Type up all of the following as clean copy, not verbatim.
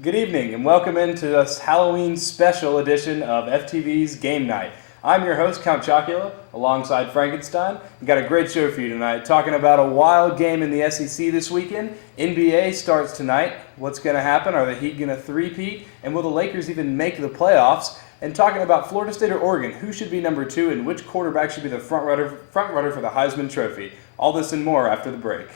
Good evening and welcome into this Halloween special edition of FTV's Game Night. I'm your host, Count Chocula, alongside Frankenstein. We've got a great show for you tonight, talking about a wild game in the SEC this weekend. NBA starts tonight. What's going to happen? Are the Heat going to three-peat? And will the Lakers even make the playoffs? And talking about Florida State or Oregon, who should be number 2 and which quarterback should be the front runner for the Heisman Trophy. All this and more after the break.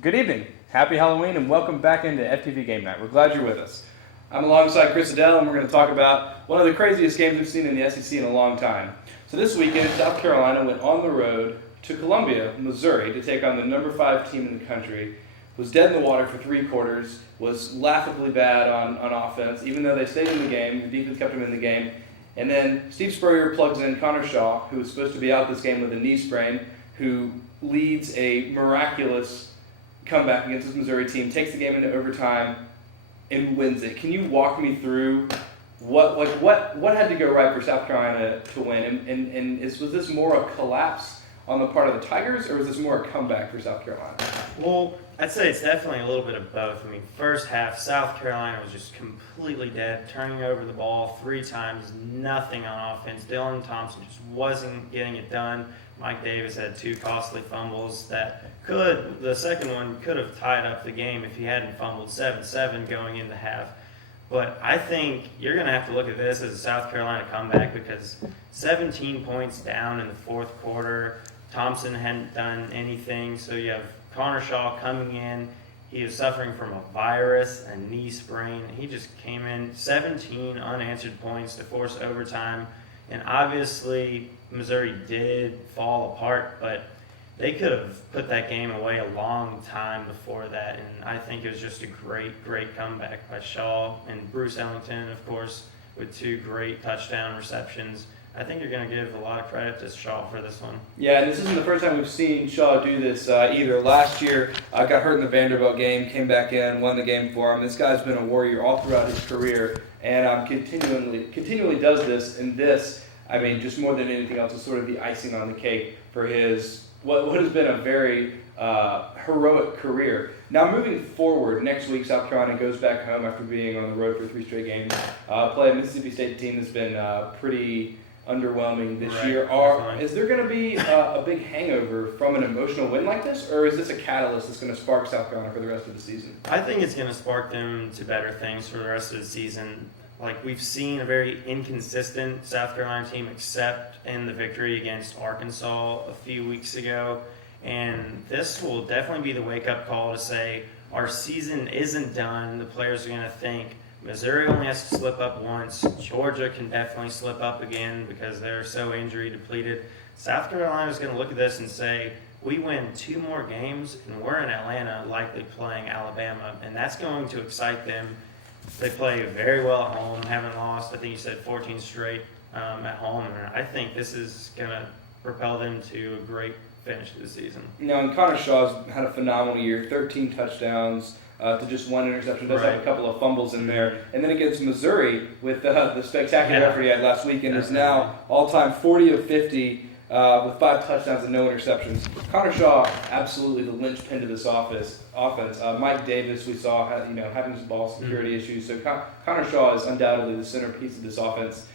Good evening, happy Halloween, and welcome back into FTV Game Night. We're glad you're with us. I'm alongside Chris Adele, and we're going to talk about one of the craziest games we've seen in the SEC in a long time. So this weekend, South Carolina went on the road to Columbia, Missouri, to take on the number 5 team in the country. Was dead in the water for 3 quarters, was laughably bad on offense, even though they stayed in the game. The defense kept them in the game. And then Steve Spurrier plugs in Connor Shaw, who was supposed to be out this game with a knee sprain, who leads a miraculous comeback against this Missouri team, takes the game into overtime, and wins it. Can you walk me through what had to go right for South Carolina to win? And was this more a collapse on the part of the Tigers, or was this more a comeback for South Carolina? Well, I'd say it's definitely a little bit of both. I mean, first half, South Carolina was just completely dead, turning over the ball 3 times, nothing on offense. Dylan Thompson just wasn't getting it done. Mike Davis had 2 costly fumbles that the second one could have tied up the game if he hadn't fumbled 7-7 going into half. But I think you're going to have to look at this as a South Carolina comeback because 17 points down in the fourth quarter. Thompson hadn't done anything, so you have Connor Shaw coming in. He was suffering from a virus, a knee sprain. He just came in 17 unanswered points to force overtime. And obviously, Missouri did fall apart, but they could have put that game away a long time before that. And I think it was just a great, great comeback by Shaw and Bruce Ellington, of course, with 2 great touchdown receptions. I think you're going to give a lot of credit to Shaw for this one. Yeah, and this isn't the first time we've seen Shaw do this either. Last year, got hurt in the Vanderbilt game, came back in, won the game for him. This guy's been a warrior all throughout his career, and continually does this. And this, I mean, just more than anything else, is sort of the icing on the cake for his what has been a very heroic career. Now, moving forward, next week, South Carolina goes back home after being on the road for 3 straight games. Play a Mississippi State team that's been pretty underwhelming this year. Is there going to be a big hangover from an emotional win like this, or is this a catalyst that's going to spark South Carolina for the rest of the season? I think it's going to spark them to better things for the rest of the season. Like, we've seen a very inconsistent South Carolina team, except in the victory against Arkansas a few weeks ago. And this will definitely be the wake-up call to say our season isn't done. The players are going to think Missouri only has to slip up once. Georgia can definitely slip up again because they're so injury depleted. South Carolina is going to look at this and say, we win 2 more games, and we're in Atlanta likely playing Alabama, and that's going to excite them. They play very well at home, haven't lost, I think you said 14 straight at home, and I think this is going to propel them to a great finish to the season. And Connor Shaw's had a phenomenal year, 13 touchdowns to just 1 interception, does have a couple of fumbles in there. And then against Missouri with the spectacular effort he had last weekend is now all-time 40 of 50 with 5 touchdowns and no interceptions. Connor Shaw, absolutely the linchpin to this offense. Mike Davis, we saw, having some ball security issues. So Connor Shaw is undoubtedly the centerpiece of this offense.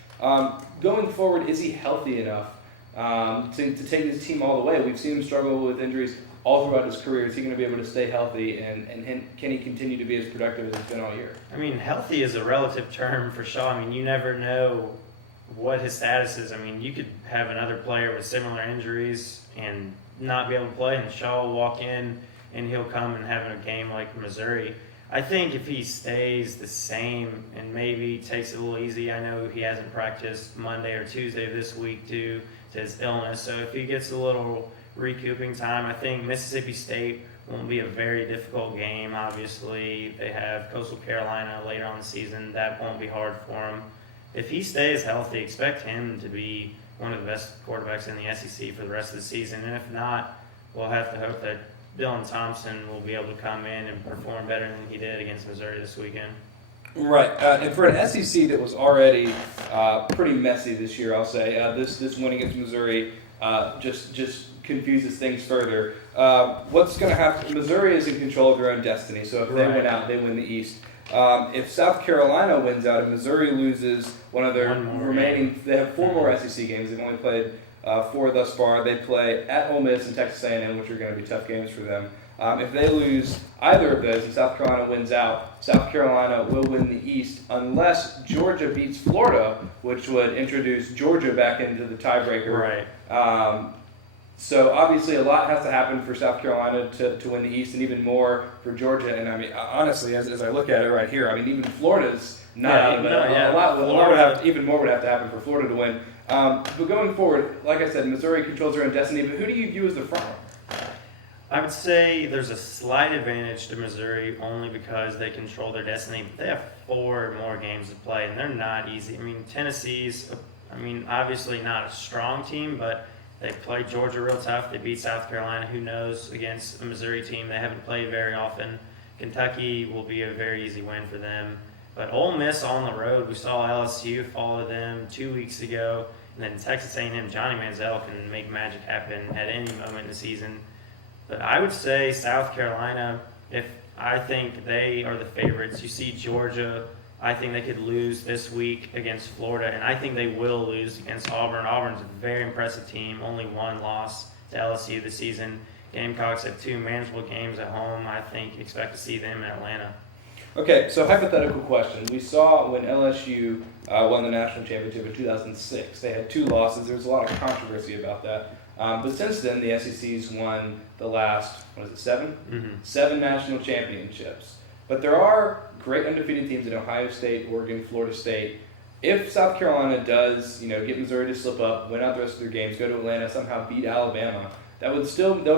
Going forward, is he healthy enough to take his team all the way? We've seen him struggle with injuries all throughout his career. Is he going to be able to stay healthy, and can he continue to be as productive as he's been all year? I mean, healthy is a relative term for Shaw. I mean, you never know what his status is. I mean, you could have another player with similar injuries and not be able to play, and Shaw will walk in and he'll come and have a game like Missouri. I think if he stays the same and maybe takes it a little easy, I know he hasn't practiced Monday or Tuesday this week due to his illness, so if he gets a little recouping time, I think Mississippi State won't be a very difficult game. Obviously, they have Coastal Carolina later on in the season. That won't be hard for him. If he stays healthy, expect him to be one of the best quarterbacks in the SEC for the rest of the season. And if not, we'll have to hope that Dylan Thompson will be able to come in and perform better than he did against Missouri this weekend. Right, and for an SEC that was already pretty messy this year, I'll say, this win against Missouri just confuses things further. What's going to happen? Missouri is in control of their own destiny, so if they win out, they win the East. If South Carolina wins out and Missouri loses one of their remaining, they have 4 more SEC games. They've only played 4 thus far. They play at Ole Miss and Texas A&M, which are going to be tough games for them. If they lose either of those and South Carolina wins out, South Carolina will win the East unless Georgia beats Florida, which would introduce Georgia back into the tiebreaker. Right. So obviously a lot has to happen for South Carolina to win the East, and even more for Georgia. And I mean, honestly, as I look at it right here, I mean, even Florida's not out of it. A lot even more would have to happen for Florida to win. But going forward, like I said, Missouri controls their own destiny. But who do you view as the front runner? I would say there's a slight advantage to Missouri only because they control their destiny. But they have 4 more games to play, and they're not easy. I mean, Tennessee's, obviously not a strong team, but they played Georgia real tough. They beat South Carolina, who knows, against a Missouri team they haven't played very often. Kentucky will be a very easy win for them. But Ole Miss on the road, we saw LSU follow them 2 weeks ago. And then Texas A&M, Johnny Manziel can make magic happen at any moment in the season. But I would say South Carolina, I think they are the favorites. You see Georgia, I think they could lose this week against Florida, and I think they will lose against Auburn. Auburn's a very impressive team, only 1 loss to LSU this season. Gamecocks have 2 manageable games at home. I think expect to see them in Atlanta. Okay, so hypothetical question. We saw when LSU won the national championship in 2006, they had 2 losses. There was a lot of controversy about that. But since then, the SEC's won the last, 7? Mm-hmm. 7 national championships. But there are great undefeated teams in Ohio State, Oregon, Florida State. If South Carolina does, get Missouri to slip up, win out the rest of their games, go to Atlanta, somehow beat Alabama, that would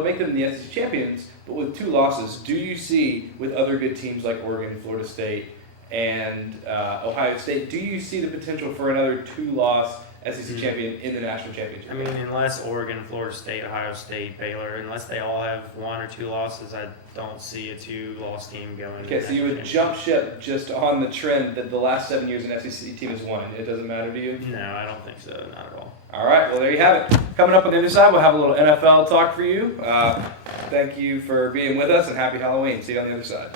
make them the SEC champions. But with 2 losses, do you see with other good teams like Oregon, Florida State, and Ohio State, do you see the potential for another 2-loss SEC champion in the national championship? I mean, unless Oregon, Florida State, Ohio State, Baylor, unless they all have 1 or 2 losses, I don't see a 2-loss team going. Okay, so you would jump ship just on the trend that the last 7 years an SEC team has won. It doesn't matter to you? No, I don't think so. Not at all. All right, well, there you have it. Coming up on the other side, we'll have a little NFL talk for you. Thank you for being with us, and happy Halloween. See you on the other side.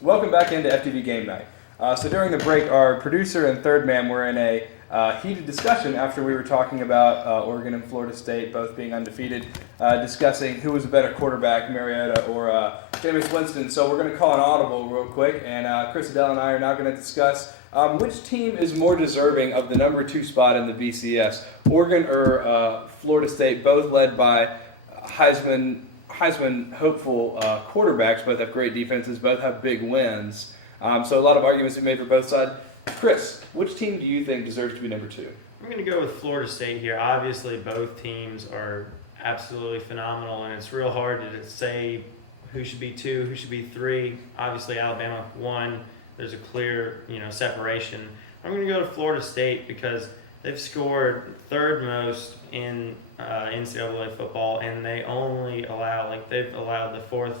Welcome back into FTV GameNight. So during the break, our producer and third man were in a heated discussion after we were talking about Oregon and Florida State both being undefeated, discussing who was a better quarterback, Mariota or Jameis Winston. So we're going to call an audible real quick, and Chris Adele and I are now going to discuss which team is more deserving of the number 2 spot in the BCS, Oregon or Florida State, both led by Heisman hopeful quarterbacks. Both have great defenses, both have big wins. So a lot of arguments are made for both sides. Chris, which team do you think deserves to be number 2? I'm going to go with Florida State here. Obviously, both teams are absolutely phenomenal, and it's real hard to say who should be 2, who should be 3. Obviously, Alabama 1. There's a clear, separation. I'm going to go to Florida State because they've scored 3rd most in NCAA football, and they've allowed the 4th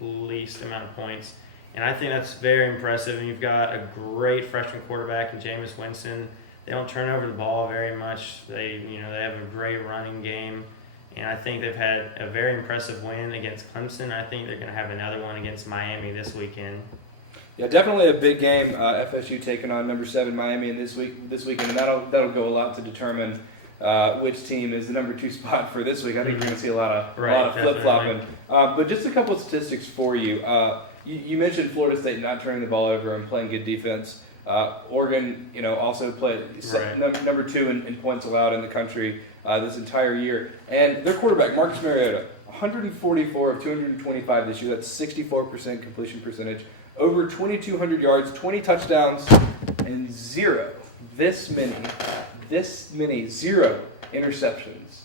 least amount of points. And I think that's very impressive. And you've got a great freshman quarterback in Jameis Winston. They don't turn over the ball very much. They have a great running game. And I think they've had a very impressive win against Clemson. I think they're going to have another one against Miami this weekend. Yeah, definitely a big game. FSU taking on number 7 Miami this weekend, and that'll go a lot to determine which team is the number 2 spot for this week. I think we're going to see a lot of flip flopping. But just a couple of statistics for you. You mentioned Florida State not turning the ball over and playing good defense. Oregon, also played number 2 in points allowed in the country this entire year. And their quarterback, Marcus Mariota, 144 of 225 this year. That's 64% completion percentage. Over 2,200 yards, 20 touchdowns, and zero interceptions.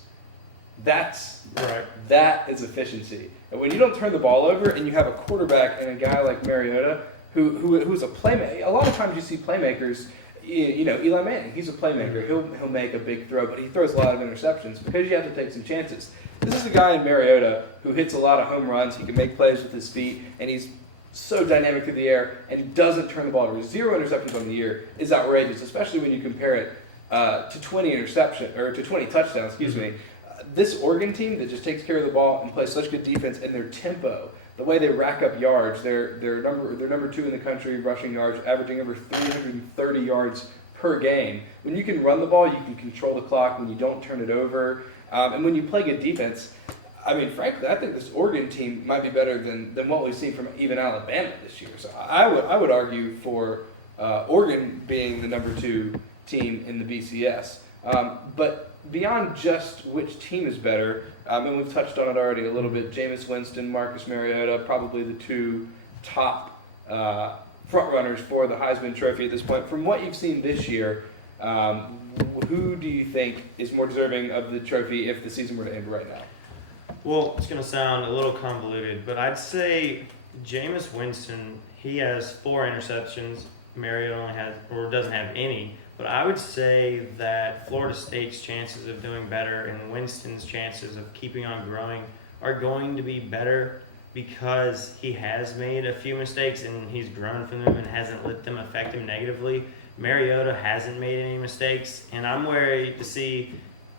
That is efficiency. And when you don't turn the ball over and you have a quarterback and a guy like Mariota who's a playmaker, a lot of times you see playmakers, Eli Manning, he's a playmaker. He'll make a big throw, but he throws a lot of interceptions because you have to take some chances. This is a guy in Mariota who hits a lot of home runs. He can make plays with his feet, and he's so dynamic through the air, and he doesn't turn the ball over. 0 interceptions on the year is outrageous, especially when you compare it to 20 touchdowns. Excuse me. This Oregon team that just takes care of the ball and plays such good defense, and their tempo, the way they rack up yards, they're number 2 in the country rushing yards, averaging over 330 yards per game. When you can run the ball, you can control the clock. When you don't turn it over, and when you play good defense, I mean, frankly, I think this Oregon team might be better than what we've seen from even Alabama this year. So I would argue for Oregon being the number 2 team in the BCS. But beyond just which team is better, and we've touched on it already a little bit, Jameis Winston, Marcus Mariota, probably the 2 top front runners for the Heisman Trophy at this point. From what you've seen this year, who do you think is more deserving of the trophy if the season were to end right now? Well, it's going to sound a little convoluted, but I'd say Jameis Winston, he has 4 interceptions. Mariota only has, or doesn't have any. But I would say that Florida State's chances of doing better and Winston's chances of keeping on growing are going to be better because he has made a few mistakes and he's grown from them and hasn't let them affect him negatively. Mariota hasn't made any mistakes, and I'm worried to see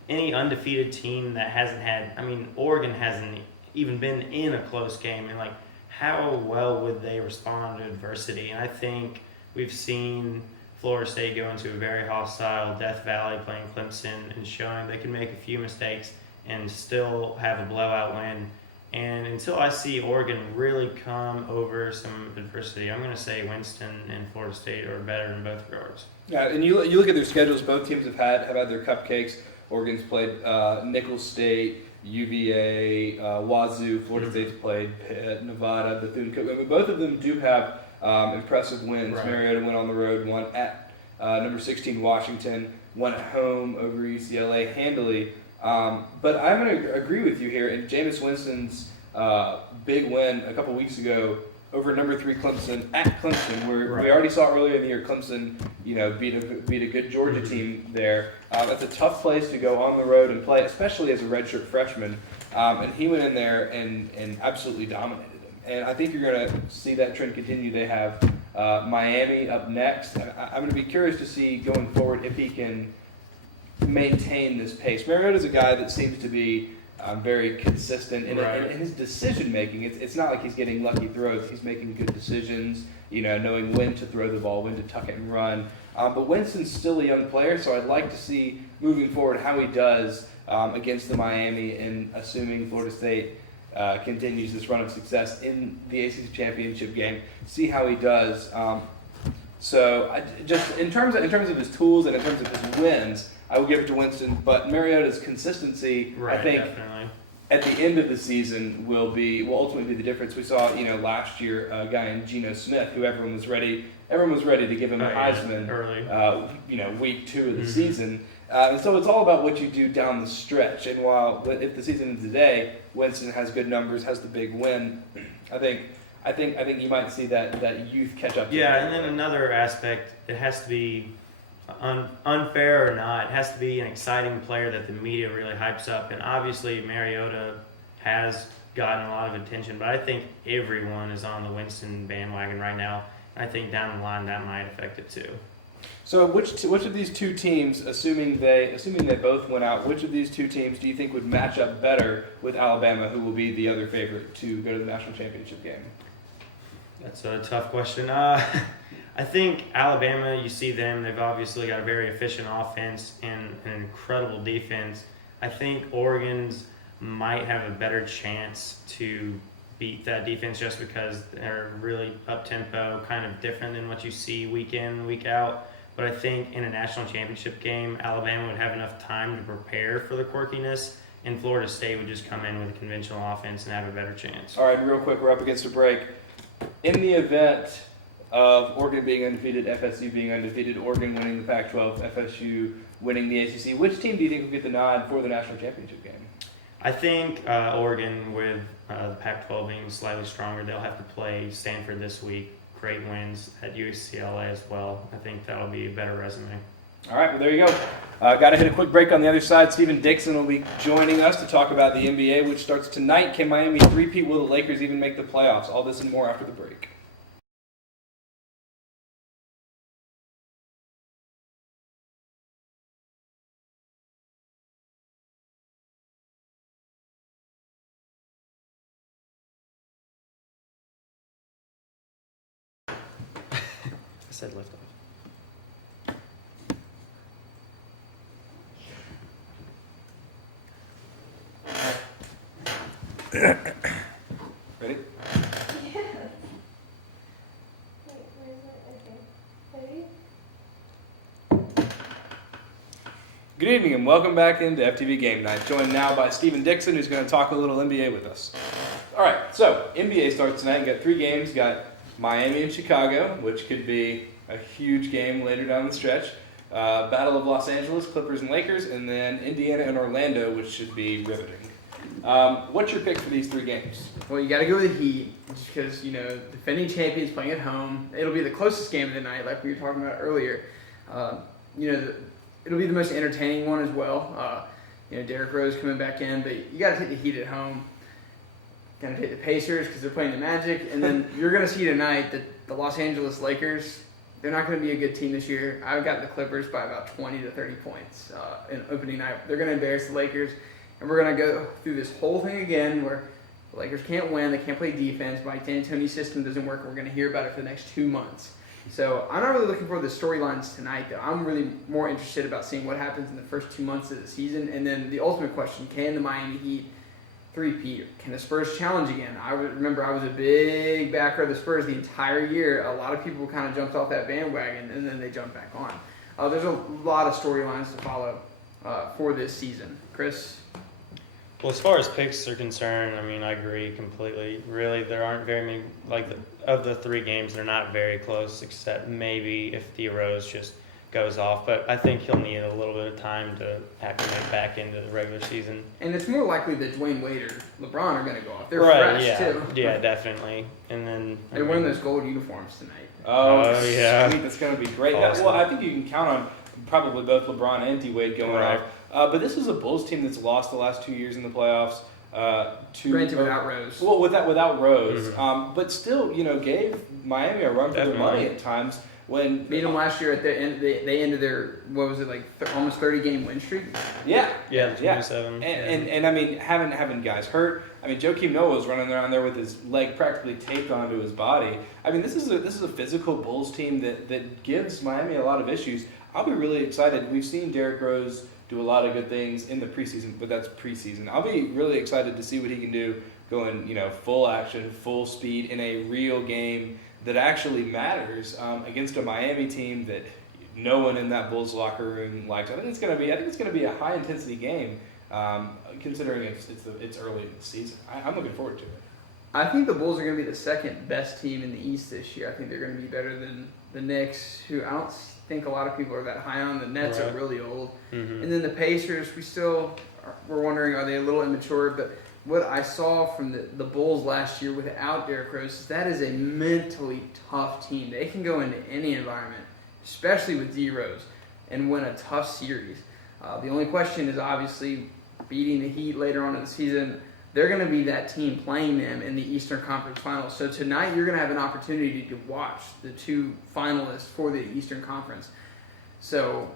any undefeated team that hasn't had, Oregon hasn't even been in a close game, and how well would they respond to adversity? And I think we've seen Florida State go into a very hostile Death Valley playing Clemson and showing they can make a few mistakes and still have a blowout win. And until I see Oregon really come over some adversity, I'm going to say Winston and Florida State are better in both regards. Yeah, and you look at their schedules. Both teams have had their cupcakes. Oregon's played Nicholls State, UVA, Wazoo. Florida State's played Pitt, Nevada, Bethune-Cookman. Both of them do have impressive wins. Right. Mariota went on the road, won at number 16 Washington, won at home over UCLA handily. But I'm going to agree with you here. And Jameis Winston's big win a couple weeks ago over number 3 Clemson at Clemson, where we already saw earlier in the year Clemson, beat a good Georgia team there. That's a tough place to go on the road and play, especially as a redshirt freshman. And he went in there and absolutely dominated them. And I think you're going to see that trend continue. They have Miami up next. I'm going to be curious to see going forward if he can maintain this pace. Mariota's a guy that seems to be very consistent in his decision making. It's not like he's getting lucky throws. He's making good decisions, knowing when to throw the ball, when to tuck it and run. But Winston's still a young player, so I'd like to see moving forward how he does against the Miami, and assuming Florida State continues this run of success in the ACC championship game, see how he does. So just in terms of his tools and in terms of his wins, I would give it to Winston, but Mariota's consistency, I think, definitely, at the end of the season will ultimately be the difference. We saw, last year a guy in Geno Smith, who everyone was ready to give him a Heisman early, week 2 of the season. And so it's all about what you do down the stretch. And while if the season ends today, Winston has good numbers, has the big win, I think you might see that youth catch up to him. Yeah, and then another aspect, it has to be unfair or not, it has to be an exciting player that the media really hypes up. And obviously Mariota has gotten a lot of attention, but I think everyone is on the Winston bandwagon right now. I think down the line that might affect it too. So which of these 2 teams, assuming they both went out, which of these 2 teams do you think would match up better with Alabama, who will be the other favorite to go to the national championship game? That's a tough question. I think Alabama, you see them, they've obviously got a very efficient offense and an incredible defense. I think Oregon's might have a better chance to beat that defense just because they're really up-tempo, kind of different than what you see week in, week out. But I think in a national championship game, Alabama would have enough time to prepare for the quirkiness and Florida State would just come in with a conventional offense and have a better chance. All right, real quick, we're up against a break. In the event of Oregon being undefeated, FSU being undefeated, Oregon winning the Pac-12, FSU winning the ACC, which team do you think will get the nod for the national championship game? I think Oregon, with the Pac-12 being slightly stronger, they'll have to play Stanford this week. Great wins at UCLA as well. I think that'll be a better resume. All right, well, there you go. Got to hit a quick break on the other side. Stephen Dixon will be joining us to talk about the NBA, which starts tonight. Can Miami three-peat? Will the Lakers even make the playoffs? All this and more after the break. I said lift off. Ready? Good evening and welcome back into FTV Game Night. Joined now by Stephen Dixon, who's going to talk a little NBA with us. All right, so NBA starts tonight. You got 3 games. You got Miami and Chicago, which could be a huge game later down the stretch. Battle of Los Angeles, Clippers and Lakers, and then Indiana and Orlando, which should be riveting. What's your pick for these 3 games? Well, you got to go with the Heat, just because, defending champions playing at home. It'll be the closest game of the night, like we were talking about earlier. It'll be the most entertaining one as well. Derrick Rose coming back in, but you got to take the Heat at home. Got to take the Pacers because they're playing the Magic, and then you're going to see tonight that the Los Angeles Lakers, they're not going to be a good team this year. I've got the Clippers by about 20 to 30 points in opening night. They're going to embarrass the Lakers. And we're going to go through this whole thing again where the Lakers can't win, they can't play defense, Mike D'Antoni's system doesn't work, and we're going to hear about it for the next 2 months. So I'm not really looking for the storylines tonight, though. I'm really more interested about seeing what happens in the first 2 months of the season. And then the ultimate question, can the Miami Heat three-peat? Can the Spurs challenge again? I remember I was a big backer of the Spurs the entire year. A lot of people kind of jumped off that bandwagon, and then they jumped back on. There's a lot of storylines to follow for this season. Chris? Well, as far as picks are concerned, I agree completely. Really, there aren't very many, of the 3 games, they're not very close, except maybe if D Rose just goes off. But I think he'll need a little bit of time to acclimate back into the regular season. And it's more likely that Dwayne Wade or LeBron are going to go off. They're right, fresh, yeah. too. Yeah, definitely. And then They're wearing those gold uniforms tonight. Oh yeah. Sweet. That's going to be great. Awesome. Well, I think you can count on probably both LeBron and D-Wade going Right. off. But this is a Bulls team that's lost the last 2 years in the playoffs. Granted, without Rose. Well, without Rose. Mm-hmm. But still, gave Miami a run for their Definitely. money at times. When Beat them last year at the end. They ended their, almost 30-game win streak? Yeah. Yeah, Yeah. 27. And having guys hurt. Joakim Noah was running around there with his leg practically taped onto his body. This is a physical Bulls team that gives Miami a lot of issues. I'll be really excited. We've seen Derrick Rose do a lot of good things in the preseason, but that's preseason. I'll be really excited to see what he can do going, full action, full speed in a real game that actually matters against a Miami team that no one in that Bulls locker room likes. I think it's going to be a high intensity game, considering it's early in the season. I'm looking forward to it. I think the Bulls are going to be the second best team in the East this year. I think they're going to be better than the Knicks, who I don't think a lot of people are that high on. The Nets are really old. Mm-hmm. And then the Pacers, we're wondering, are they a little immature? But what I saw from the Bulls last year without Derrick Rose, that is a mentally tough team. They can go into any environment, especially with D Rose, and win a tough series. The only question is obviously beating the Heat later on in the season. They're going to be that team playing them in the Eastern Conference Finals. So tonight you're going to have an opportunity to watch the 2 finalists for the Eastern Conference. So,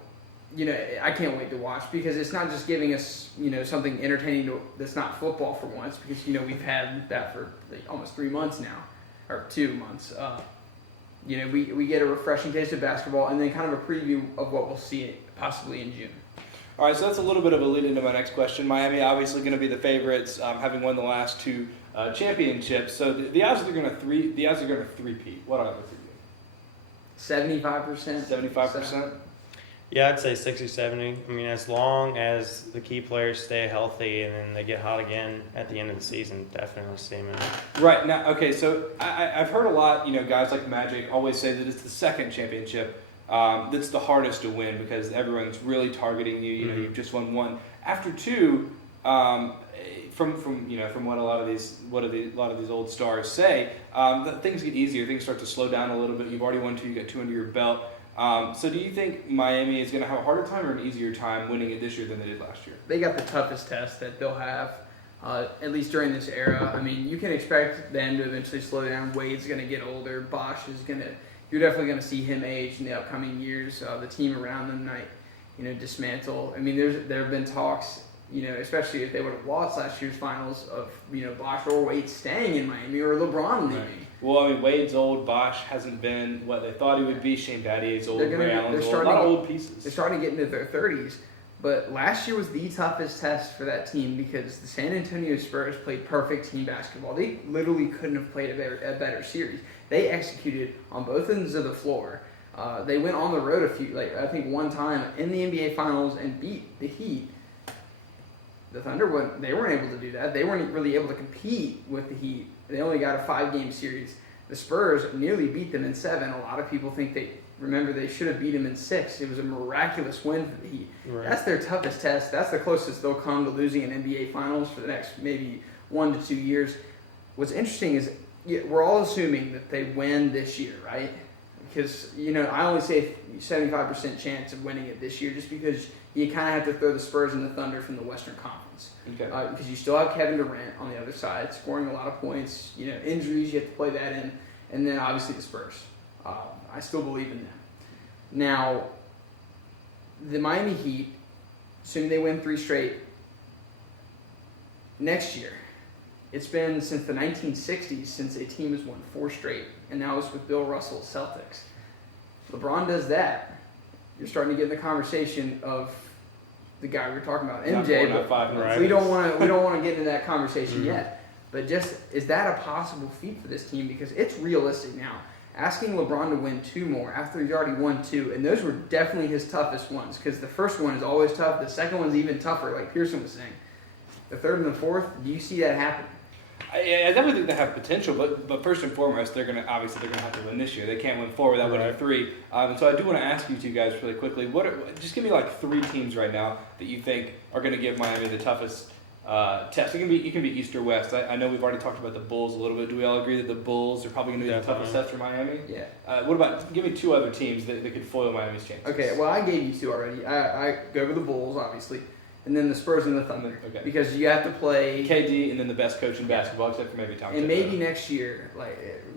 I can't wait to watch because it's not just giving us, something entertaining that's not football for once because, we've had that for almost 3 months now, or 2 months. We get a refreshing taste of basketball and then kind of a preview of what we'll see possibly in June. All right, so that's a little bit of a lead into my next question. Miami obviously going to be the favorites, having won the last 2 championships. So the odds are going to three-peat. What are they? 75%. 75%. Yeah, I'd say 60, 70. I mean, as long as the key players stay healthy and then they get hot again at the end of the season, definitely see him in. Right now, okay. So I've heard a lot. Guys like Magic always say that it's the second championship that's the hardest to win because everyone's really targeting you. You've just won one. After two, from what a lot of these old stars say, that things get easier. Things start to slow down a little bit. You've already won two. You got two under your belt. So do you think Miami is going to have a harder time or an easier time winning it this year than they did last year? They got the toughest test that they'll have, at least during this era. I mean, you can expect them to eventually slow down. Wade's going to get older. Bosch is going to – you're definitely going to see him age in the upcoming years. The team around them might, dismantle. I mean, there have been talks, especially if they would have lost last year's finals of, Bosch or Wade staying in Miami or LeBron leaving. Right. Well, I mean, Wade's old. Bosch hasn't been what they thought he would be. Shane Battier's old. Ray Allen's old. A lot of old pieces. They're starting to get into their 30s. But last year was the toughest test for that team because the San Antonio Spurs played perfect team basketball. They literally couldn't have played a better series. They executed on both ends of the floor. They went on the road I think one time in the NBA Finals and beat the Heat. The Thunder they weren't able to do that. They weren't really able to compete with the Heat. They only got a 5-game series. The Spurs nearly beat them in 7. A lot of people think they should have beat them in 6. It was a miraculous win for the Heat. Right. That's their toughest test. That's the closest they'll come to losing an NBA Finals for the next maybe 1 to 2 years. What's interesting is we're all assuming that they win this year, right? Because, I only say 75% chance of winning it this year just because you kind of have to throw the Spurs and the Thunder from the Western Conference. Okay. Because you still have Kevin Durant on the other side, scoring a lot of points. Injuries, you have to play that in. And then, obviously, the Spurs. I still believe in them. Now, the Miami Heat, assuming they win 3 straight, next year, it's been since the 1960s since a team has won 4 straight, and now it's with Bill Russell's Celtics. LeBron does that. You're starting to get in the conversation of the guy we were talking about, MJ. Not 5 minutes. Right. We don't want to get into that conversation yet. But is that a possible feat for this team? Because it's realistic now. Asking LeBron to win 2 more after he's already won 2, and those were definitely his toughest ones. Because the first one is always tough. The second one's even tougher, like Pearson was saying. The third and the fourth, do you see that happen? I definitely think they have potential, but first and foremost, they're gonna have to win this year. They can't win 4 without winning 3. And so I do want to ask you two guys really quickly. Just give me like 3 teams right now that you think are going to give Miami the toughest test. You can be East or West. I know we've already talked about the Bulls a little bit. Do we all agree that the Bulls are probably going to be the toughest test for Miami? Yeah. What about give me 2 other teams that could foil Miami's chances? Okay. Well, I gave you 2 already. I go with the Bulls, obviously. And then the Spurs and the Thunder. Okay. Because you have to play KD and then the best coach in basketball, except for maybe Tom. And maybe next year,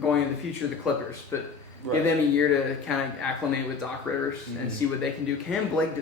going in the future, the Clippers. But give them a year to kind of acclimate with Doc Rivers and see what they can do. Can Blake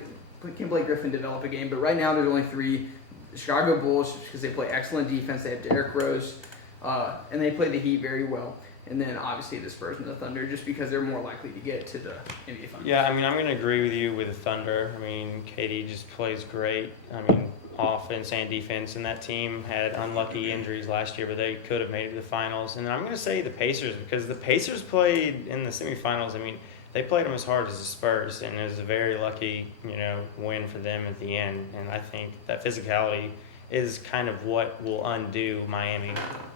Griffin develop a game? But right now, there's only 3. The Chicago Bulls, because they play excellent defense. They have Derrick Rose, and they play the Heat very well. And then, obviously, the Spurs and the Thunder, just because they're more likely to get to the NBA Finals. Yeah, I mean, I'm going to agree with you with the Thunder. I mean, KD just plays great. I mean, offense and defense, and that team had unlucky injuries last year, but they could have made it to the finals. And I'm going to say the Pacers, because the Pacers played in the semifinals. I mean, they played them as hard as the Spurs, and it was a very lucky, win for them at the end. And I think that physicality is kind of what will undo Miami.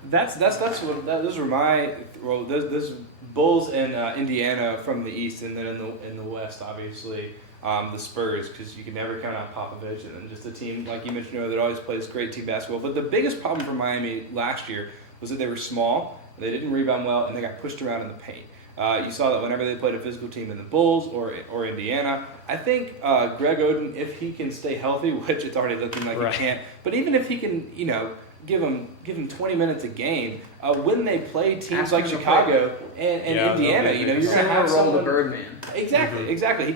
Those are my those Bulls and Indiana from the East, and then in the West, obviously the Spurs, because you can never count out Popovich, and then just a team like you mentioned earlier that always plays great team basketball. But the biggest problem for Miami last year was that they were small, they didn't rebound well, and they got pushed around in the paint. You saw that whenever they played a physical team in the Bulls or Indiana. I think Greg Oden, if he can stay healthy, which it's already looking like he can't, but even if he can, give him 20 minutes a game, when they play teams like Chicago and Indiana, you're going to have someone, the Birdman. Exactly.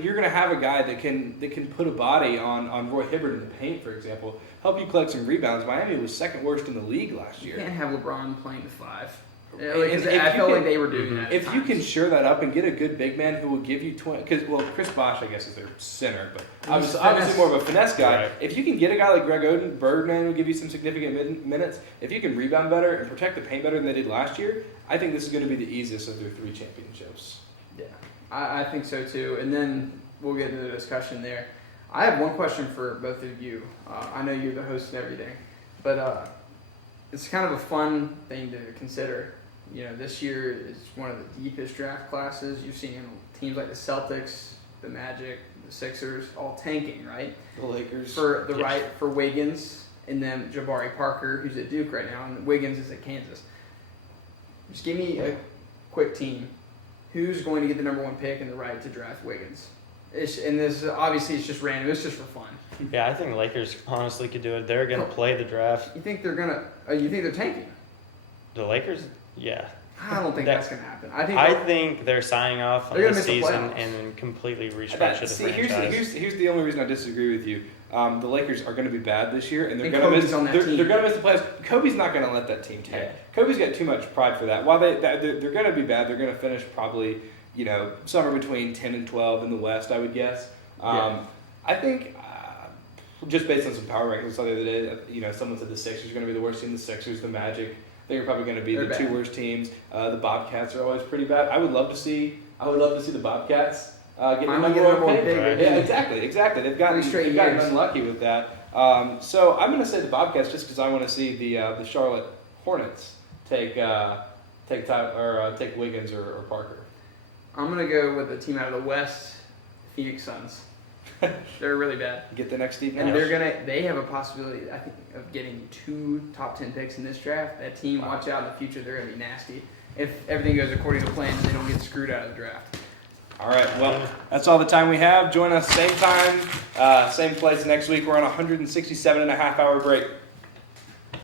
You're going to have a guy that can put a body on Roy Hibbert in the paint, for example, help you collect some rebounds. Miami was second worst in the league last year. You can't have LeBron playing the 5. I felt like they were doing that. If you can shore that up and get a good big man who will give you 20, because Chris Bosh I guess is their center, but obviously more of a finesse guy. Right. If you can get a guy like Greg Oden, Birdman will give you some significant minutes. If you can rebound better and protect the paint better than they did last year, I think this is going to be the easiest of their 3 championships. Yeah, I think so too. And then we'll get into the discussion there. I have one question for both of you. I know you're the host and everything, but it's kind of a fun thing to consider. You know, this year is one of the deepest draft classes. You've seen teams like the Celtics, the Magic, the Sixers, all tanking, right? The Lakers. For the right for Wiggins, and then Jabari Parker, who's at Duke right now, and Wiggins is at Kansas. Just give me a quick team. Who's going to get the number 1 pick and the right to draft Wiggins? And this obviously it's just random. It's just for fun. Yeah, I think the Lakers honestly could do it. They're going to play the draft. You think they're gonna? You think they're tanking? The Lakers, yeah. I don't think that's gonna happen. I think they're signing off on They're this gonna miss the season playoffs. and completely restructure the franchise. Here's the only reason I disagree with you. The Lakers are going to be bad this year, and they're going to Kobe's miss. on that They're team. going to miss the playoffs. Kobe's not going to let that team tank. Yeah. Kobe's got too much pride for that. While they're going to be bad, they're going to finish probably somewhere between 10 and 12 in the West, I would guess. I think just based on some power rankings the other day, someone said the Sixers are going to be the worst team. The Sixers, the Magic, they're probably going to be They're the 2 bad. worst teams. The Bobcats are always pretty bad. I would love to see the Bobcats get the Finally number get number 1 one pick. pick. Yeah, exactly. They've gotten 3 straight they've gotten years. unlucky with that. So I'm going to say the Bobcats just because I want to see the Charlotte Hornets take Wiggins or Parker. I'm gonna go with the team out of the West, Phoenix Suns. They're really bad, Get the next Steve and Nash. they have a possibility, I think, of getting 2 top 10 picks in this draft. That team, watch out in the future, they're gonna be nasty. If everything goes according to plan, they don't get screwed out of the draft. All right, well, that's all the time we have. Join us same time, same place next week. We're on a 167.5 hour break.